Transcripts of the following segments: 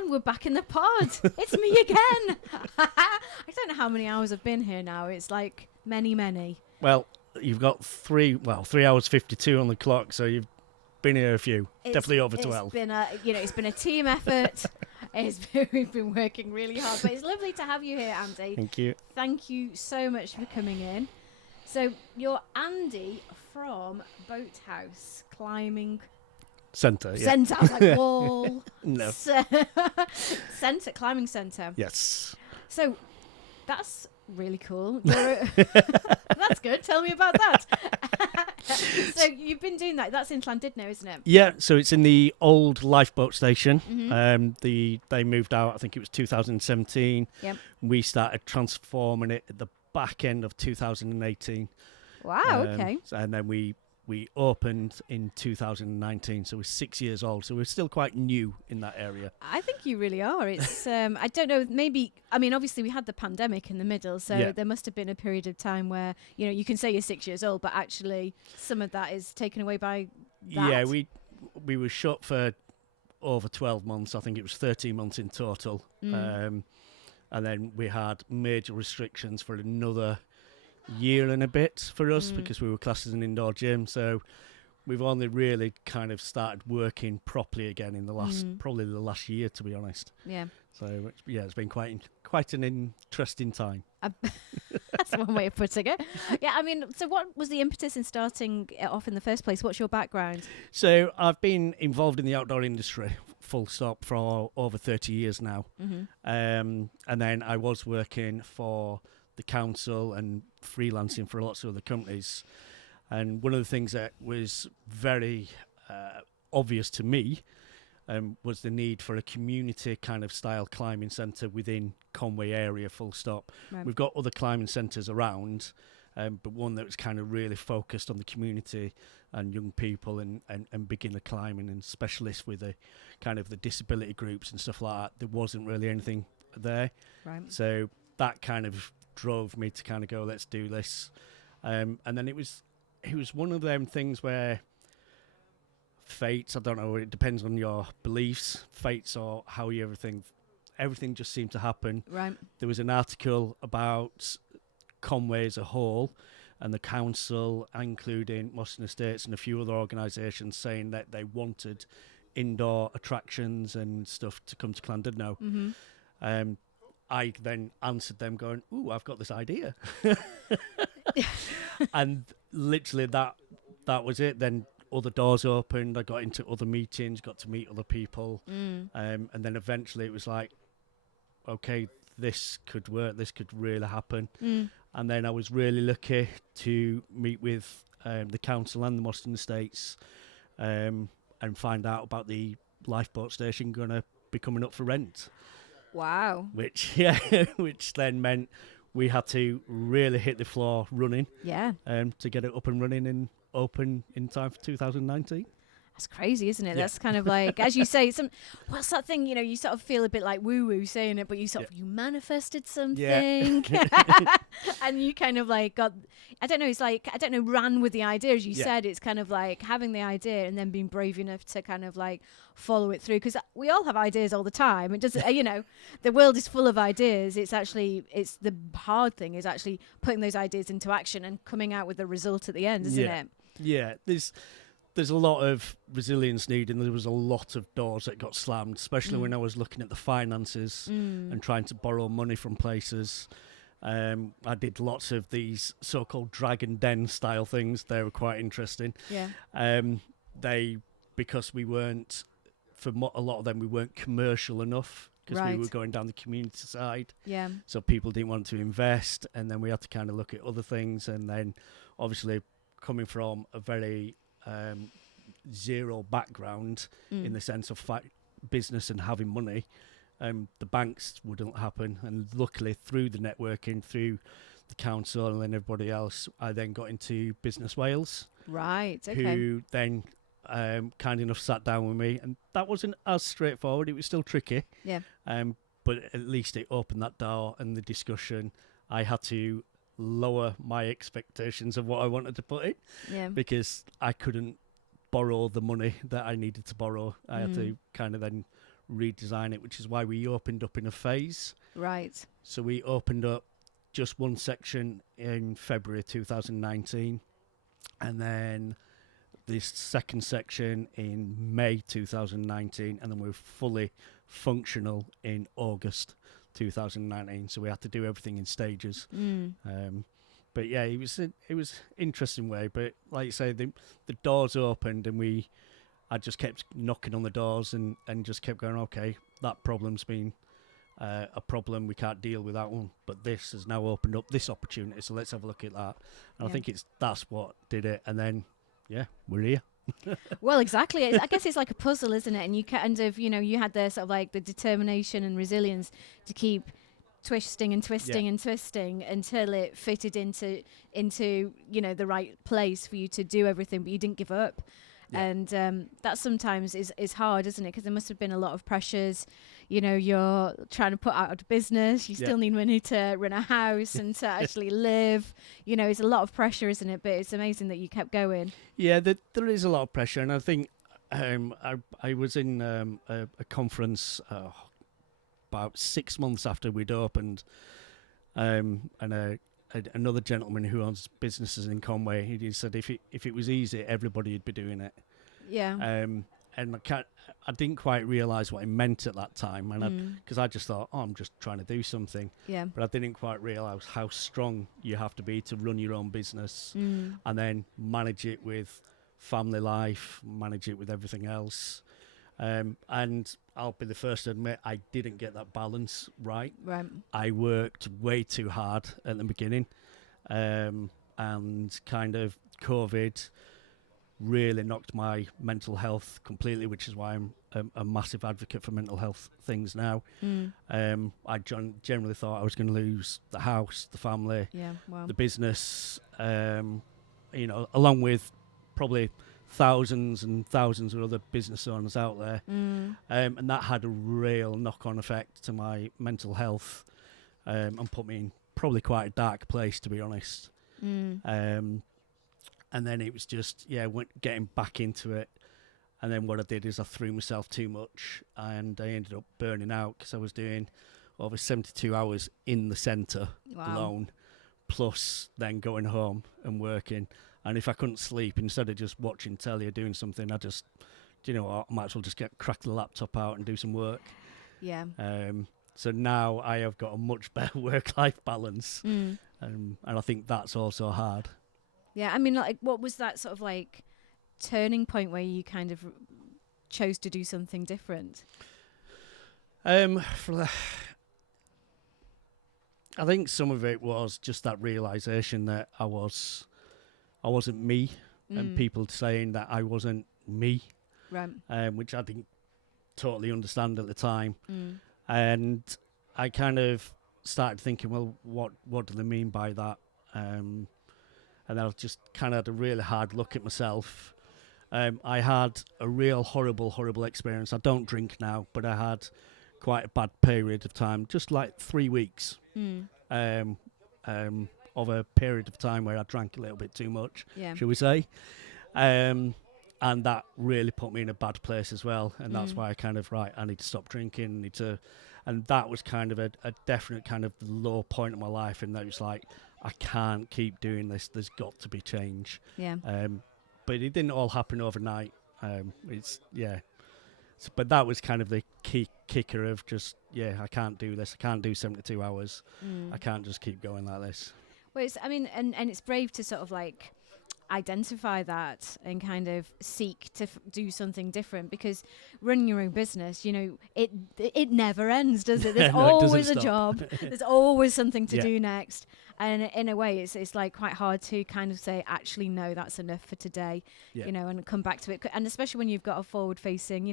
And we're back in the pod. It's me again. I don't know how many hours I've been here now. It's like many. Well, you've got 3 hours 52 on the clock, so you've been here a few. Definitely over 12. It's been a team effort. We've been working really hard, but it's lovely to have you here, Andy. Thank you. Thank you so much for coming in. So you're Andy from Boathouse Climbing Centre, yeah. Centre. I was like, wall. No. Centre, Climbing Centre. Yes. So that's really cool. That's good. Tell me about that. So you've been doing that. That's in Llandudno, isn't it? Yeah, so it's in the old lifeboat station. Mm-hmm. They moved out, I think it was 2017. Yep. We started transforming it at the back end of 2018. Wow, okay. And then we opened in 2019, so we're 6 years old. So we're still quite new in that area. I think you really are. It's I don't know, maybe, I mean, obviously we had the pandemic in the middle, so there must have been a period of time where, you can say you're 6 years old, but actually some of that is taken away by that. Yeah, we were shut for over 12 months. I think it was 13 months in total. And then we had major restrictions for another year and a bit for us because we were classed as an indoor gym. So we've only really kind of started working properly again in the last probably the last year, to be honest. Yeah. So it's been quite an interesting time. That's one way of putting it. Yeah, I mean, so what was the impetus in starting it off in the first place? What's your background? So I've been involved in the outdoor industry, full stop, for over 30 years now. And then I was working for the council and freelancing for lots of other companies. And one of the things that was very obvious to me was the need for a community kind of style climbing centre within Conwy area, full stop. Right. We've got other climbing centres around, but one that was kind of really focused on the community and young people and beginner climbing and specialists with the kind of the disability groups and stuff like that. There wasn't really anything there. Right. So that kind of drove me to kind of go, let's do this. And then it was one of them things where fates, I don't know, it depends on your beliefs, fates or how you everything just seemed to happen. Right. There was an article about Conwy as a whole and the council, including Moston Estates and a few other organisations, saying that they wanted indoor attractions and stuff to come to Llandudno. I then answered them going, ooh, I've got this idea. And literally that was it. Then other doors opened. I got into other meetings, got to meet other people. And then eventually it was like, okay, this could work. This could really happen. And then I was really lucky to meet with the council and the Moston Estates and find out about the lifeboat station going to be coming up for rent. Wow. Which then meant we had to really hit the floor running. Yeah. To get it up and running and open in time for 2019. That's crazy, isn't it? Yeah. That's kind of like, as you say, what's that thing, you sort of feel a bit like woo-woo saying it, but you you manifested something. Yeah. And you kind of like got, I don't know, it's like, I don't know, ran with the idea, as you said. It's kind of like having the idea and then being brave enough to kind of like follow it through. Because we all have ideas all the time. It doesn't, the world is full of ideas. It's the hard thing is actually putting those ideas into action and coming out with the result at the end, isn't it? Yeah, there's a lot of resilience needed, and there was a lot of doors that got slammed, especially when I was looking at the finances and trying to borrow money from places. I did lots of these so-called dragon den style things. They were quite interesting. Yeah. Because we weren't, for a lot of them, we weren't commercial enough because we were going down the community side. Yeah. So people didn't want to invest, and then we had to kind of look at other things. And then obviously coming from a very zero background in the sense of business and having money, the banks wouldn't happen. And luckily through the networking, through the council and then everybody else, I then got into Business Wales. Right, okay. Who then kind enough sat down with me, and that wasn't as straightforward. It was still tricky. Yeah. But at least it opened that door and the discussion. I had to lower my expectations of what I wanted to put in because I couldn't borrow the money that I needed to borrow. I had to kind of then redesign it, which is why we opened up in a phase. Right. So we opened up just one section in February 2019, and then this second section in May 2019, and then we're fully functional in August 2019. So we had to do everything in stages. But yeah, it was interesting way. But like you say, the doors opened, and I just kept knocking on the doors and just kept going, okay, that problem's been a problem, we can't deal with that one, but this has now opened up this opportunity, so let's have a look at that. And I think that's what did it, and then we're here. Well, exactly. I guess it's like a puzzle, isn't it? And you kind of, you had the sort of like the determination and resilience to keep twisting and twisting and twisting until it fitted into the right place for you to do everything, but you didn't give up. And that sometimes is hard, isn't it? Because there must have been a lot of pressures. You're trying to put out a business. You still need money to run a house and to actually live. It's a lot of pressure, isn't it? But it's amazing that you kept going. Yeah, there is a lot of pressure. And I think I was in a conference about 6 months after we'd opened. And another gentleman who owns businesses in Conwy, he said if it was easy, everybody would be doing it. Yeah. And I didn't quite realise what it meant at that time, and because I just thought, I'm just trying to do something. Yeah. But I didn't quite realise how strong you have to be to run your own business, and then manage it with family life, manage it with everything else. And I'll be the first to admit I didn't get that balance right. Right. I worked way too hard at the beginning, and kind of COVID really knocked my mental health completely, which is why I'm a massive advocate for mental health things now. I generally thought I was going to lose the house, the family, the business, along with probably thousands and thousands of other business owners out there. And that had a real knock-on effect to my mental health, and put me in probably quite a dark place, to be honest. And then it was just, getting back into it. And then what I did is I threw myself too much, and I ended up burning out because I was doing over 72 hours in the centre alone, plus then going home and working. And if I couldn't sleep, instead of just watching telly or doing something, I just, I might as well just crack the laptop out and do some work. Yeah. So now I have got a much better work-life balance, and I think that's also hard. Yeah, I mean, like, what was that sort of like turning point where you kind of chose to do something different? I think some of it was just that realisation that I wasn't me, and people saying that I wasn't me, right? Which I didn't totally understand at the time, and I kind of started thinking, well, what do they mean by that? And I just kind of had a really hard look at myself. I had a real horrible experience. I don't drink now, but I had quite a bad period of time, just like 3 weeks of a period of time where I drank a little bit too much, shall we say. And that really put me in a bad place as well. And that's why I kind of, I need to stop drinking, and that was kind of a definite kind of low point in my life. And that was like, I can't keep doing this. There's got to be change. Yeah. But it didn't all happen overnight. But that was kind of the key kicker of just, I can't do this. I can't do 72 hours. I can't just keep going like this. Well, and it's brave to sort of like identify that and kind of seek to do something different, because running your own business, it never ends, does it? There's always a job. There's always something to do next. And in a way, it's like quite hard to kind of say, actually, no, that's enough for today, and come back to it. And especially when you've got a forward-facing,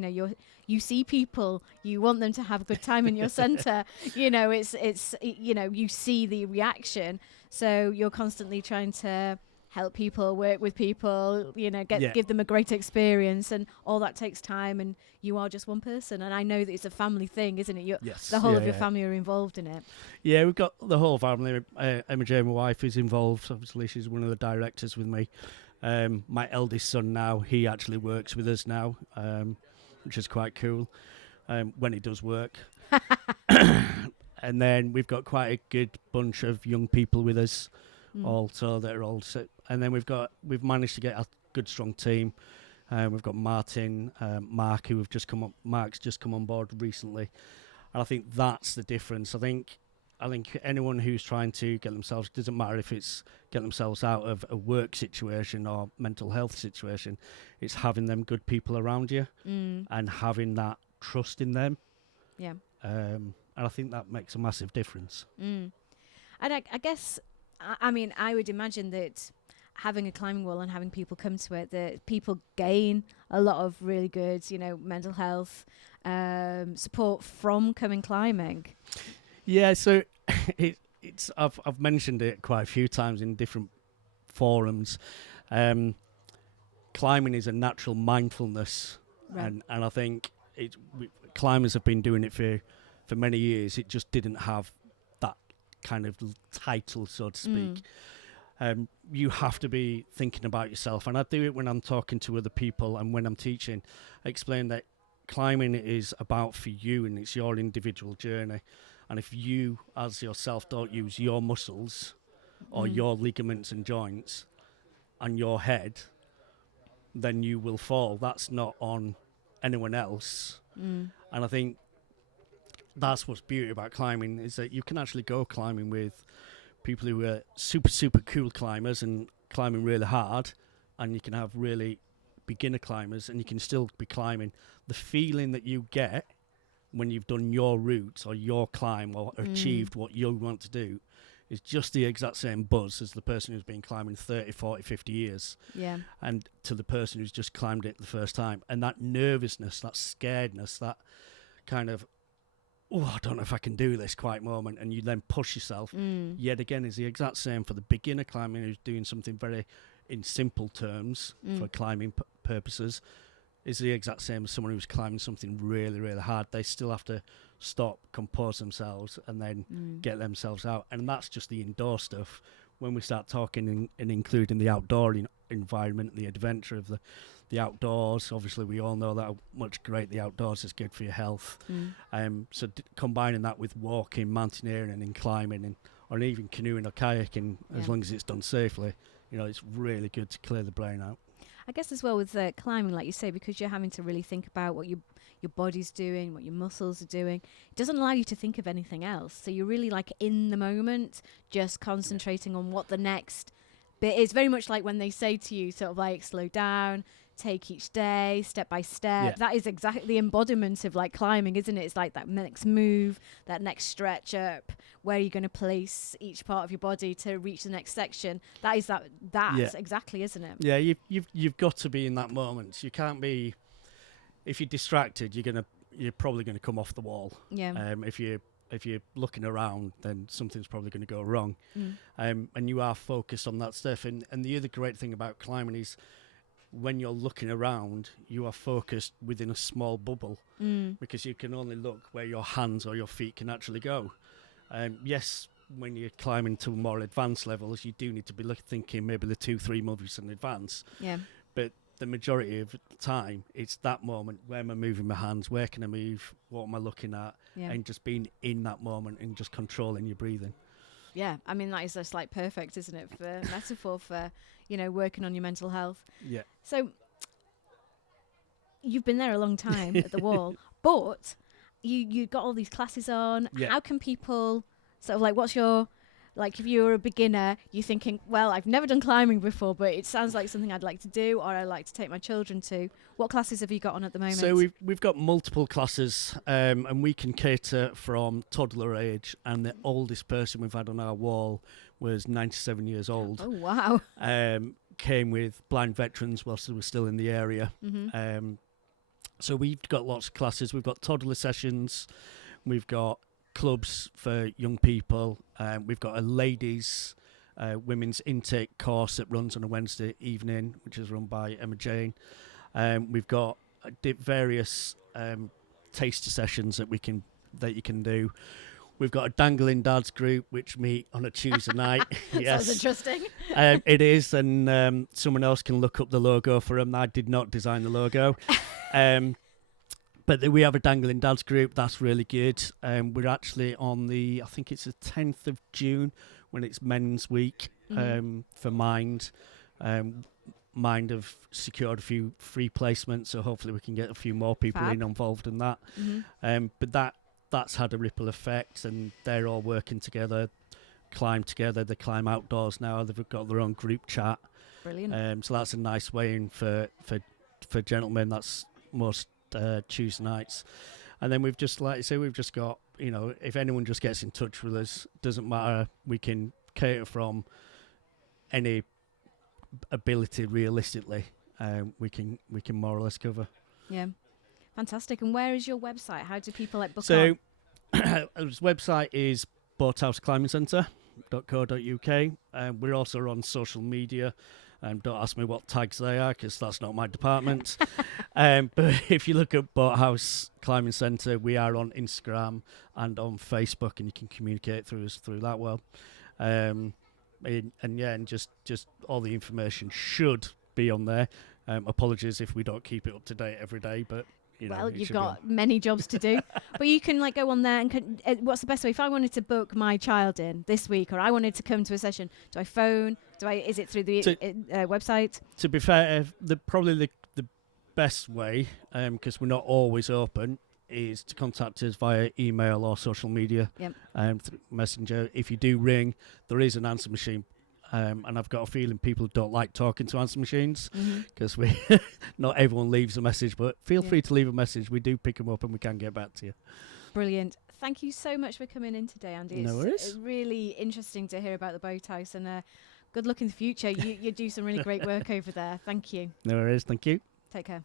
you see people, you want them to have a good time in your centre. It's you see the reaction, so you're constantly trying to help people, work with people, give them a great experience, and all that takes time, and you are just one person. And I know that it's a family thing, isn't it? The whole of your family are involved in it. Yeah, we've got the whole family. Emma J, my wife, is involved. Obviously, she's one of the directors with me. My eldest son now, he actually works with us now, which is quite cool. when it does work. And then we've got quite a good bunch of young people with us also that are all and then we've managed to get a good strong team. We've got Martin, Mark, who have just come up. Mark's just come on board recently, and I think that's the difference. I think anyone who's trying to get themselves, doesn't matter if it's get themselves out of a work situation or mental health situation, it's having them good people around you and having that trust in them. Yeah. And I think that makes a massive difference. And I guess, I mean, I would imagine that having a climbing wall and having people come to it, that people gain a lot of really good, mental health support from coming climbing. Yeah, so it's I've mentioned it quite a few times in different forums. Climbing is a natural mindfulness, right. and I think climbers have been doing it for many years. It just didn't have that kind of title, so to speak. You have to be thinking about yourself, and I do it when I'm talking to other people and when I'm teaching. I explain that climbing is about for you, and it's your individual journey. And if you, as yourself, don't use your muscles or your ligaments and joints and your head, then you will fall. That's not on anyone else. And I think that's what's beauty about climbing, is that you can actually go climbing with people who are super, super cool climbers and climbing really hard, and you can have really beginner climbers and you can still be climbing. The feeling that you get when you've done your route or your climb or achieved what you want to do is just the exact same buzz as the person who's been climbing 30, 40, 50 years. Yeah. And to the person who's just climbed it the first time. And that nervousness, that scaredness, that kind of, I don't know if I can do this quite moment, and you then push yourself, yet again is the exact same for the beginner climbing who's doing something very in simple terms for climbing purposes, is the exact same as someone who's climbing something really, really hard. They still have to stop, compose themselves, and then get themselves out. And that's just the indoor stuff. When we start talking and including the outdoor environment, the adventure of the outdoors, obviously we all know that how much great the outdoors is good for your health. So combining that with walking, mountaineering and climbing, or even canoeing or kayaking, as long as it's done safely, it's really good to clear the brain out. I guess as well with climbing, like you say, because you're having to really think about what your body's doing, what your muscles are doing, it doesn't allow you to think of anything else. So you're really like in the moment, just concentrating on what the next bit is. Very much like when they say to you, sort of like, slow down, take each day, step by step. Yeah. That is exactly the embodiment of like climbing, isn't it? It's like that next move, that next stretch up, where you're going to place each part of your body to reach the next section. That's exactly, isn't it? Yeah, you've got to be in that moment. You can't be, if you're distracted, you're probably going to come off the wall. Yeah. If you're looking around, then something's probably going to go wrong. And you are focused on that stuff. And the other great thing about climbing is, when you're looking around, you are focused within a small bubble because you can only look where your hands or your feet can actually go. Yes, when you're climbing to more advanced levels, you do need to be thinking maybe the 2-3 moves in advance. Yeah. But the majority of the time, it's that moment. Where am I moving my hands? Where can I move? What am I looking at? Yeah. And just being in that moment and just controlling your breathing. Yeah, I mean, that is just like perfect, isn't it? For metaphor for, working on your mental health. Yeah. So you've been there a long time at the wall, but you got all these classes on. Yeah. How can people sort of like, what's your, like, if you're a beginner, you're thinking, well, I've never done climbing before, but it sounds like something I'd like to do, or I'd like to take my children to. What classes have you got on at the moment? So we've got multiple classes, and we can cater from toddler age, and the oldest person we've had on our wall was 97 years old. Oh, wow. Came with blind veterans whilst they were still in the area. So we've got lots of classes. We've got toddler sessions. We've got clubs for young people. We've got a ladies' women's intake course that runs on a Wednesday evening, which is run by Emma Jane. We've got various taster sessions that you can do. We've got a Dangling Dads group which meet on a Tuesday night. Yes. Sounds interesting. It is, and someone else can look up the logo for them. I did not design the logo. But we have a Dangling Dads group. That's really good. We're actually on I think it's the 10th of June when it's Men's Week for Mind. Mind have secured a few free placements, so hopefully we can get a few more people involved in that. But that's had a ripple effect, and they're all working together, climb together. They climb outdoors now. They've got their own group chat. Brilliant. So that's a nice way in for gentlemen. That's most Tuesday nights. And then we've just, like I say, we've just got, if anyone just gets in touch with us, doesn't matter, we can cater from any ability realistically. We can more or less cover. Yeah, fantastic. And where is your website? How do people book so our website is Boathouse Climbing Centre.co.uk. We're also on social media. Don't ask me what tags they are, because that's not my department. But if you look at Boathouse Climbing Centre, we are on Instagram and on Facebook, and you can communicate through us through that well. And just all the information should be on there. Apologies if we don't keep it up to date every day, but you've got many jobs to do. But you can go on there and what's the best way? If I wanted to book my child in this week, or I wanted to come to a session, do I phone? Is it through the website? To be fair, probably the best way, because we're not always open, is to contact us via email or social media, through Messenger. If you do ring, there is an answer machine, and I've got a feeling people don't like talking to answer machines, because not everyone leaves a message, but feel free to leave a message. We do pick them up and we can get back to you. Brilliant. Thank you so much for coming in today, Andy. No worries. It's really interesting to hear about the Boathouse, and good luck in the future. You do some really great work over there. Thank you. No worries. Thank you. Take care.